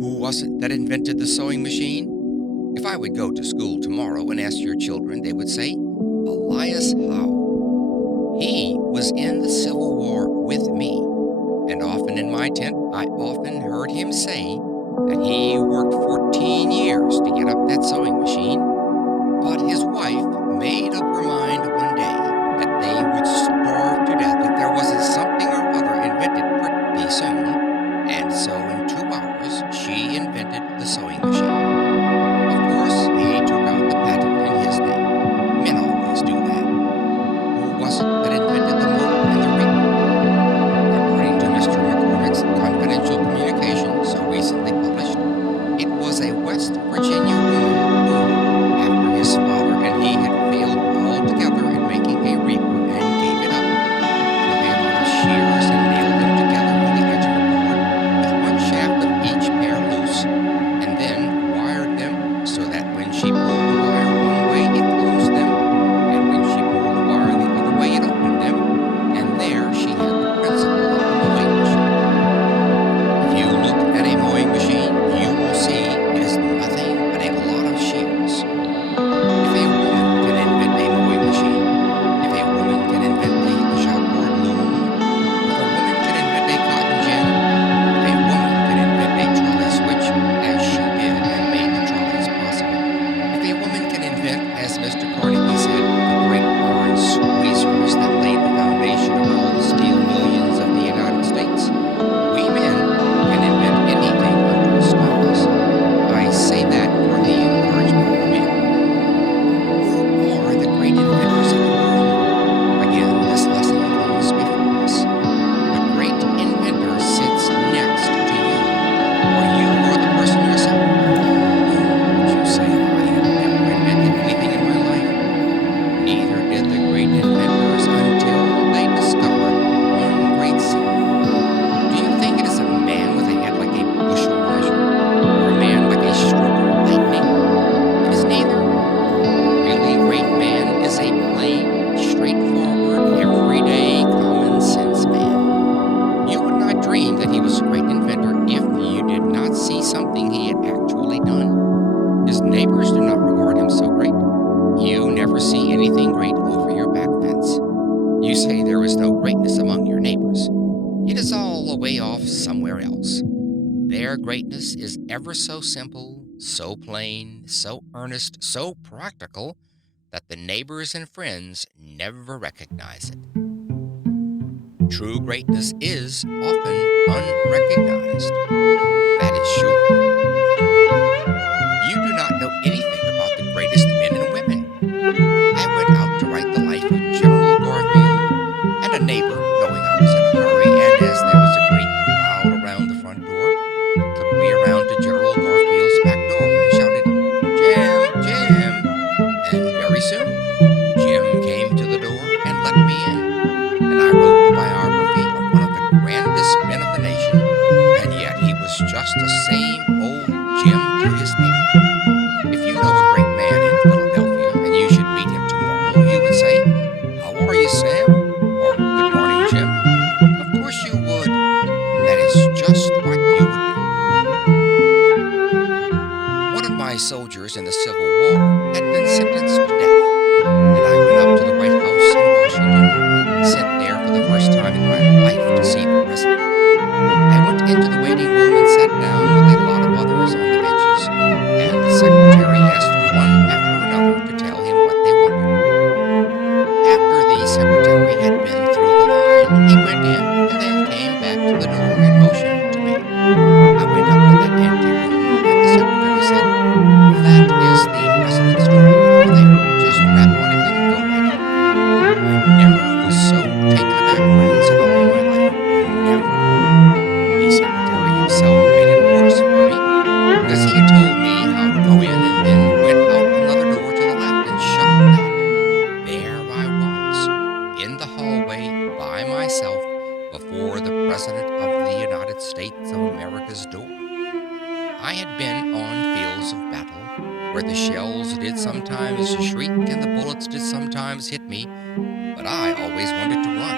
Who was it that invented the sewing machine? If I would go to school tomorrow and ask your children, they would say, Elias Howe. He was in the Civil War with me, and often in my tent I often heard him say that he worked 14 years to get up that sewing machine, but his wife made up her mind one day that they would starve to death if there wasn't something or other invented pretty soon, and so in 2 hours she invented the sewing machine. Of course, he took out the patent in his name. Men always do that. Who was it that invented the mower and the reaper? According to Mr. McCormick's confidential communication so recently published, it was a West Virginia woman who, after his father and he had failed altogether in making a reaper and gave it up, took a lot of shears and nailed them together on the edge of a board with one shaft of each pair loose, and then wired them so that when she pulled the wire one way it closed them, and when she pulled the wire the other way it opened them, and there she had the principle of the mowing machine. If you look at a mowing machine, you will see it is nothing but a lot of shears. If a woman can invent a mowing machine, if a woman can invent a jacquard loom, if a woman can invent a cotton gin, if a woman can invent a trolley switch, as she did and made the trolleys possible, if a woman can invent, as Mr. Carnegie said, the great iron squeezers that laid the foundation of all the steel millions of the United States, we men can invent anything under the stars. I say that for the encouragement of men. Who are the great inventors of the world? Again, this lesson comes before us. The great inventor sits next to you, or you are the person yourself. Would you say, I have never invented anything in my life? Neither did the great inventors until they discovered one great secret. Do you think it is a man with a head like a bushel measure, or a man like a stroke of lightning? It is neither. A really great man is a plain, straightforward, everyday, common sense man. You would not dream that he was a great inventor if you did not see something he had actually done. His neighbors do not regard him so great. You never see anything great over your back fence. You say there is no greatness among your neighbors. It is all away off somewhere else. Their greatness is ever so simple, so plain, so earnest, so practical that the neighbors and friends never recognize it. True greatness is often unrecognized. That is sure. You do not know anything about the greatest men and women. I went out to write the life of General Garfield, and a neighbor, knowing I was in a hurry, and as there was a great crowd around the front door, took me around to General Garfield's back door and shouted, Jim, Jim! And very soon, Jim came to the door and let me in, and I wrote the biography of one of the grandest men of the nation, and yet he was just the same old Jim to his neighbor. If you know a great man in Philadelphia and you should meet him tomorrow, you would say, How are you, Sam? Or Good morning, Jim. Of course you would. That is just what you would do. One of my soldiers in the Civil War had been sentenced to death, and I went up to the White House in Washington, sent there for the first time in my life to see the president. I went into the waiting room and sat down with a lot of others on the benches, and the secretary asked one after another to tell him what they wanted. After the secretary had been through the line, he went in and then came back to the door and motioned to me. I went up to that empty room, and the secretary said, That is the president's door over there. Just rap on it and go right in. I never was so taken aback, friends, in all my life. Never. The secretary himself made it worse for me, because he had told me how to go in and then went out another door to the left and shut that. There I was, in the hallway by myself before the President of the United States of America's door. I had been on fields of battle where the shells did sometimes shriek and the bullets did sometimes hit me, but I always wanted to run.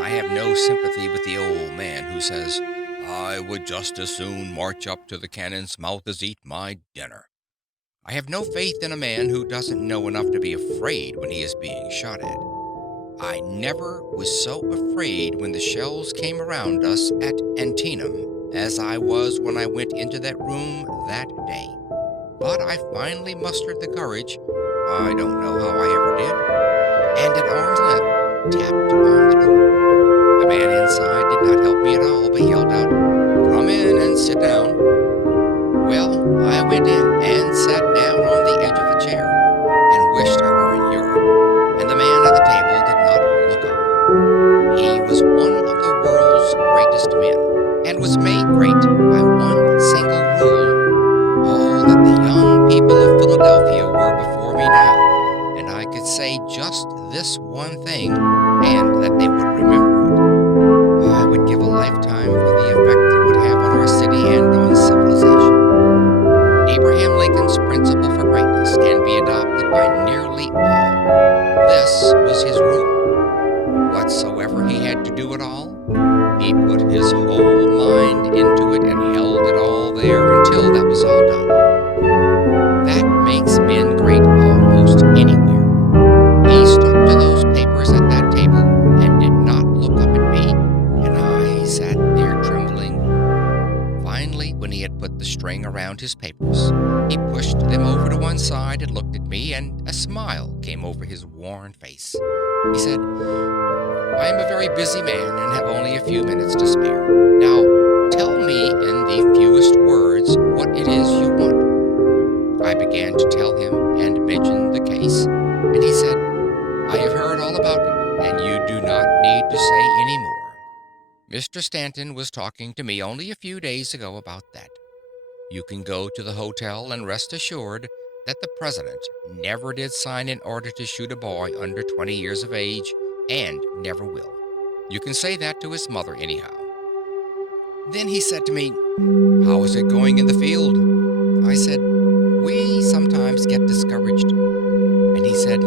I have no sympathy with the old man who says, I would just as soon march up to the cannon's mouth as eat my dinner. I have no faith in a man who doesn't know enough to be afraid when he is being shot at. I never was so afraid when the shells came around us at Antietam as I was when I went into that room that day. But I finally mustered the courage, I don't know how I ever did, and at arm's length tapped on the door. The man inside did not help me at all, but yelled out, "Come in and sit down." Well, I went in and sat down on the edge of a chair and wished I were in Europe, and the man at the table did not look up. He was one of the world's greatest men, and was made great by one single rule. Oh, that the young people of Philadelphia were before me now, and I could say just this one thing, and that they would remember it. I would give a lifetime for the effect it would have on our city and on civilization. Abraham Lincoln's principle for greatness can be adopted by nearly all. This was his rule. Whatsoever he had to do at all, he put his whole mind into it and held it all there until that was all done. That makes men great almost anywhere. He stuck to those papers at that table and did not look up at me, and I sat there trembling. Finally, when he had put the string around his papers, he pushed them over to one side and looked at me, and a smile came over his worn face. He said, "I am a very busy man and have only a few minutes to spare. Now, tell me in the fewest words what it is you want." I began to tell him and mentioned the case, and he said, "I have heard all about it, and you do not need to say any more. Mr. Stanton was talking to me only a few days ago about that. You can go to the hotel and rest assured that the president never did sign an order to shoot a boy under 20 years of age, and never will. You can say that to his mother anyhow." Then he said to me, "How is it going in the field?" I said, "We sometimes get discouraged." And he said,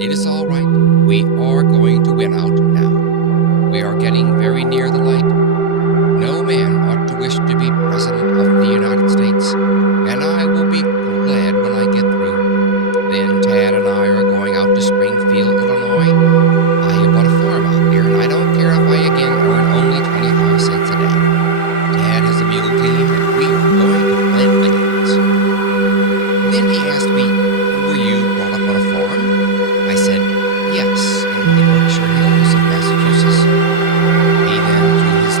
"It is all right. We are going to win out now. We are getting very near the light. No man ought to wish to be President of the United States, and I will be glad when I get through. Then Tad and I are going out to Springfield, Illinois. I have bought a farm out there, and I don't care if I again earn only 25 cents a day. Tad has a mule team, and we are going to plant onions." Then he asked me, "Were you brought up on a farm?" I said, "Yes, in the Berkshire Hills of Massachusetts." He then threw his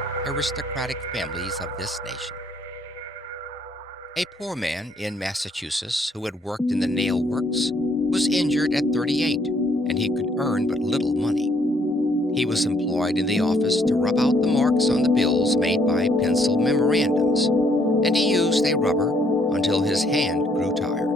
great aristocratic families of this nation. A poor man in Massachusetts who had worked in the nail works was injured at 38, and he could earn but little money. He was employed in the office to rub out the marks on the bills made by pencil memorandums, and he used a rubber until his hand grew tired.